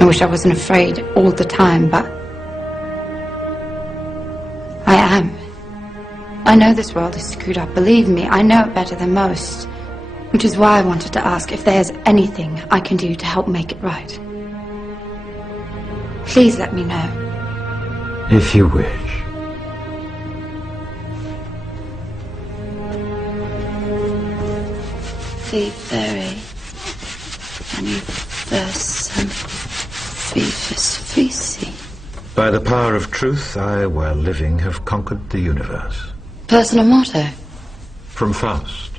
I wish I wasn't afraid all the time, but I am. I know this world is screwed up. Believe me, I know it better than most. Which is why I wanted to ask if there's anything I can do to help make it right. Please let me know. If you wish. Be very anniversum fifus fisi. By the power of truth, I, while living, have conquered the universe. Personal motto. From Faust.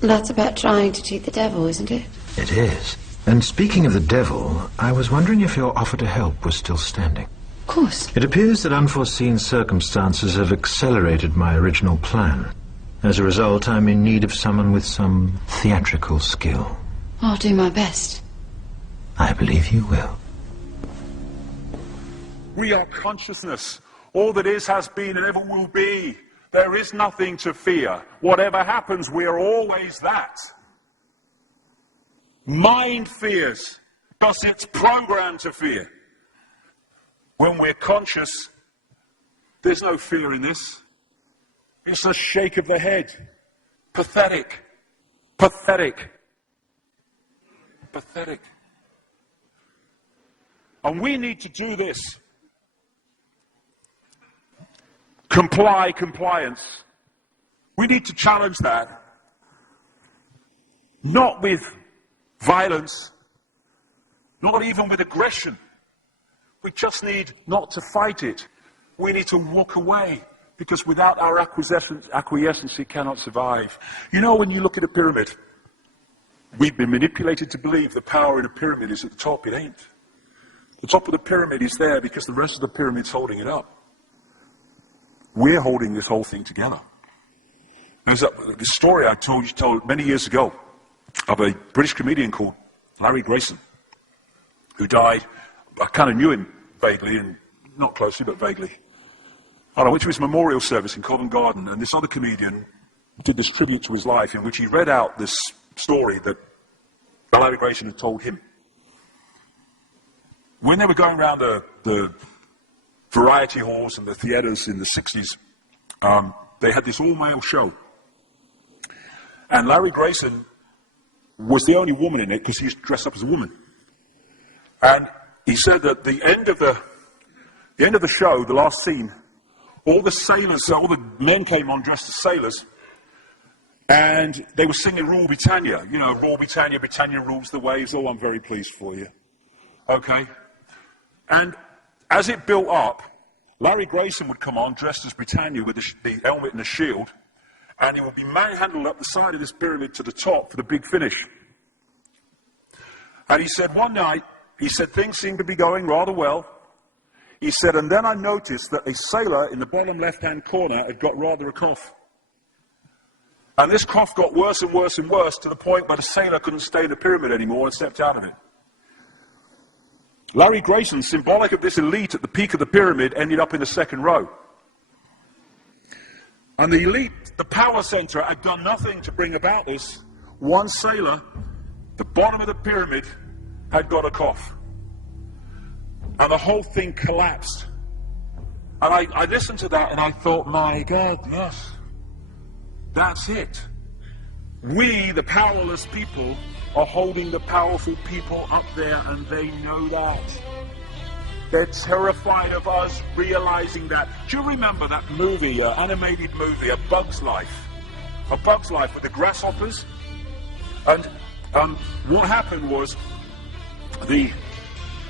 That's about trying to cheat the devil, isn't it? It is. And speaking of the devil, I was wondering if your offer to help was still standing. Of course. It appears that unforeseen circumstances have accelerated my original plan. As a result, I'm in need of someone with some theatrical skill. I'll do my best. I believe you will. We are consciousness. All that is, has been, and ever will be. There is nothing to fear. Whatever happens, we are always that. Mind fears, because it's programmed to fear. When we're conscious, there's no fear in this. It's a shake of the head. Pathetic. Pathetic. Pathetic. And we need to do this. Compliance. We need to challenge that. Not with violence, not even with aggression. We just need not to fight it. We need to walk away, because without our acquiescence it cannot survive. You know, when you look at a pyramid, we've been manipulated to believe the power in a pyramid is at the top. It ain't. The top of the pyramid is there because the rest of the pyramid's holding it up. We're holding this whole thing together. There's this story I told many years ago of a British comedian called Larry Grayson, who died. I kind of knew him vaguely, and not closely, but vaguely. And I went to his memorial service in Covent Garden, and this other comedian did this tribute to his life, in which he read out this story that Larry Grayson had told him. When they were going around the variety halls and the theatres in the 60s, they had this all-male show. And Larry Grayson was the only woman in it because he was dressed up as a woman. And he said that the end of the show, the last scene, all the sailors, all the men came on dressed as sailors, and they were singing Rule Britannia. You know, Rule Britannia, Britannia rules the waves. Oh, I'm very pleased for you. Okay? And as it built up, Larry Grayson would come on dressed as Britannia with the helmet and the shield, and he would be manhandled up the side of this pyramid to the top for the big finish. And he said one night, he said things seemed to be going rather well. He said, and then I noticed that a sailor in the bottom left-hand corner had got rather a cough. And this cough got worse and worse and worse to the point where the sailor couldn't stay in the pyramid anymore and stepped out of it. Larry Grayson, symbolic of this elite at the peak of the pyramid, ended up in the second row. And the elite, the power center, had done nothing to bring about this. One sailor, the bottom of the pyramid, had got a cough. And the whole thing collapsed. And I listened to that and I thought, my God, yes, that's it. We, the powerless people, are holding the powerful people up there, and they know that. They're terrified of us realizing that. Do you remember that movie, animated movie, A Bug's Life? A Bug's Life with the grasshoppers? And what happened was,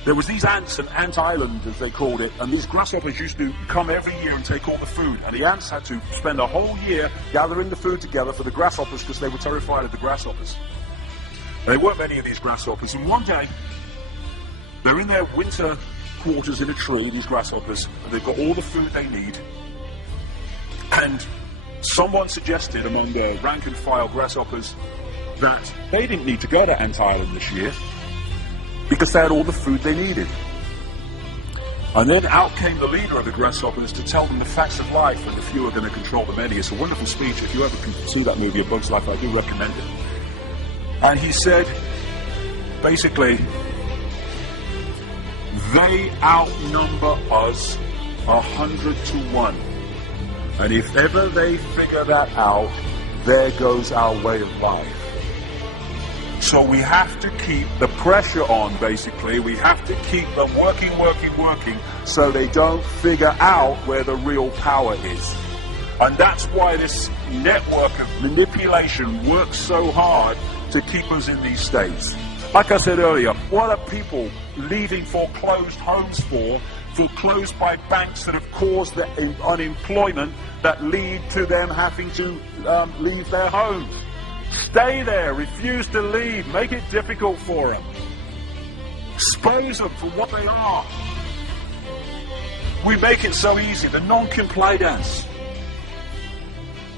there was these ants, an ant island as they called it, and these grasshoppers used to come every year and take all the food, and the ants had to spend a whole year gathering the food together for the grasshoppers because they were terrified of the grasshoppers. There weren't many of these grasshoppers, and one day they're in their winter quarters in a tree, these grasshoppers, and they've got all the food they need, and someone suggested among the rank and file grasshoppers that they didn't need to go to Ant Island this year because they had all the food they needed. And then out came the leader of the grasshoppers to tell them the facts of life, and the few are going to control the many. It's a wonderful speech. If you ever can see that movie, A Bug's Life, I do recommend it. And he said, basically, They outnumber us 100 to 1. And if ever they figure that out, there goes our way of life. So we have to keep the pressure on, basically. We have to keep them working, so they don't figure out where the real power is. And that's why this network of manipulation works so hard to keep us in these states. Like I said earlier, what are people leaving foreclosed homes for, foreclosed by banks that have caused the unemployment that lead to them having to leave their homes? Stay there, refuse to leave, make it difficult for them. Expose them for what they are. We make it so easy, the non-compliance.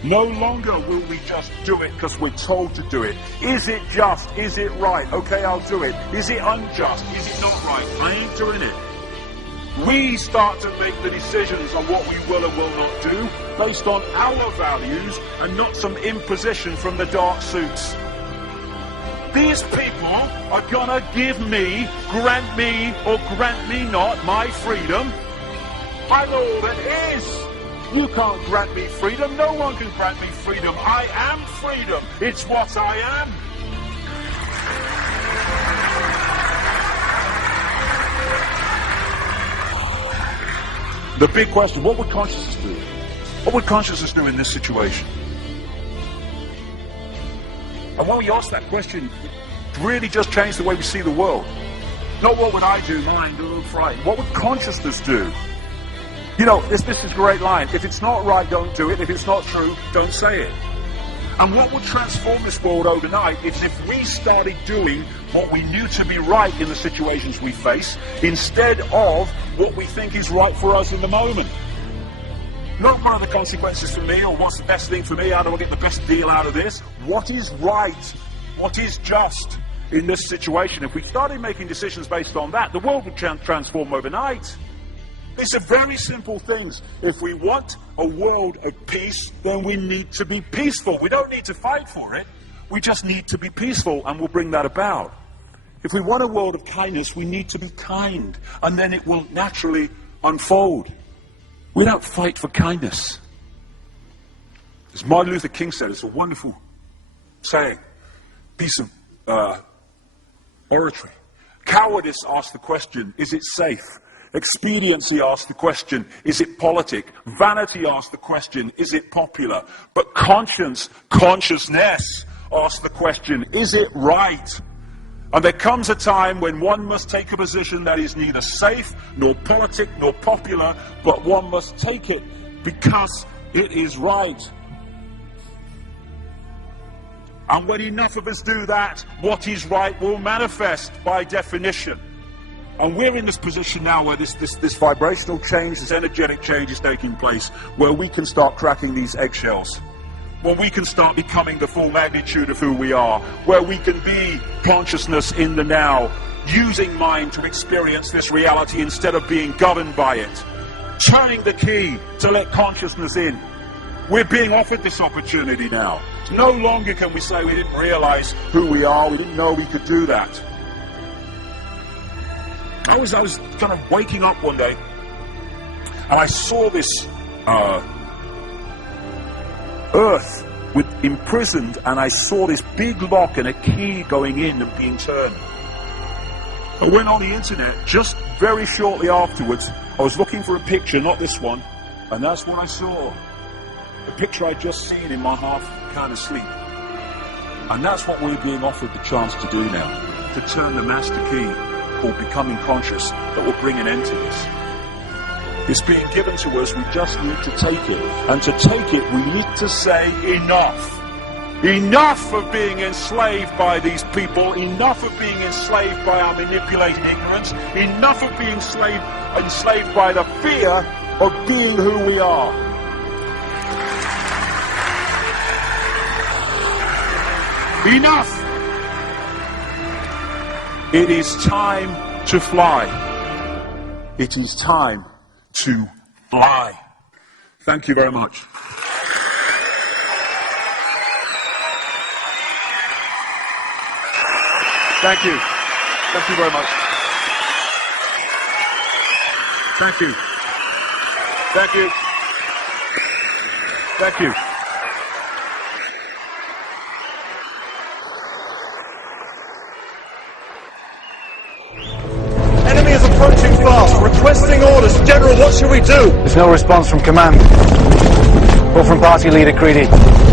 No longer will we just do it because we're told to do it. Is it just? Is it right? Okay, I'll do it. Is it unjust? Is it not right? I ain't doing it. We start to make the decisions on what we will and will not do based on our values and not some imposition from the dark suits. These people are gonna give me, grant me, or grant me not my freedom. I'm all that is. You can't grant me freedom. No one can grant me freedom. I am freedom. It's what I am. The big question, what would consciousness do? What would consciousness do in this situation? And when we ask that question, it really just changed the way we see the world. Not what would I do, mine, frightened. What would consciousness do? You know, this is a great line. If it's not right, don't do it. If it's not true, don't say it. And what would transform this world overnight is if we started doing what we knew to be right in the situations we face, instead of what we think is right for us in the moment. Not what are the consequences for me, or what's the best thing for me, how do I get the best deal out of this? What is right? What is just in this situation? If we started making decisions based on that, the world would transform overnight. These are very simple things. If we want a world of peace, then we need to be peaceful. We don't need to fight for it. We just need to be peaceful, and we'll bring that about. If we want a world of kindness, we need to be kind, and then it will naturally unfold. We don't fight for kindness. As Martin Luther King said, it's a wonderful saying, piece of oratory. Cowardice asks the question, is it safe? Expediency asks the question, is it politic? Vanity asks the question, is it popular? But consciousness asks the question, is it right? And there comes a time when one must take a position that is neither safe, nor politic, nor popular, but one must take it because it is right. And when enough of us do that, what is right will manifest by definition. And we're in this position now where this vibrational change, this energetic change is taking place, where we can start cracking these eggshells, where we can start becoming the full magnitude of who we are, where we can be consciousness in the now, using mind to experience this reality instead of being governed by it, turning the key to let consciousness in. We're being offered this opportunity now. No longer can we say we didn't realize who we are, we didn't know we could do that. I was kind of waking up one day, and I saw this earth imprisoned, and I saw this big lock and a key going in and being turned. I went on the internet just very shortly afterwards. I was looking for a picture, not this one, and that's what I saw. The picture I'd just seen in my half kind of sleep. And that's what we're being offered the chance to do now, to turn the master key, or becoming conscious, that will bring an end to this. It's being given to us, we just need to take it. And to take it, we need to say enough. Enough of being enslaved by these people, enough of being enslaved by our manipulated ignorance, enough of being enslaved by the fear of being who we are. Enough! It is time to fly. It is time to fly. Thank you very much. Thank you. Thank you very much. Thank you. Thank you. Thank you. Enemy is approaching fast. Requesting orders. General, what should we do? There's no response from command. Or from party leader Creedy.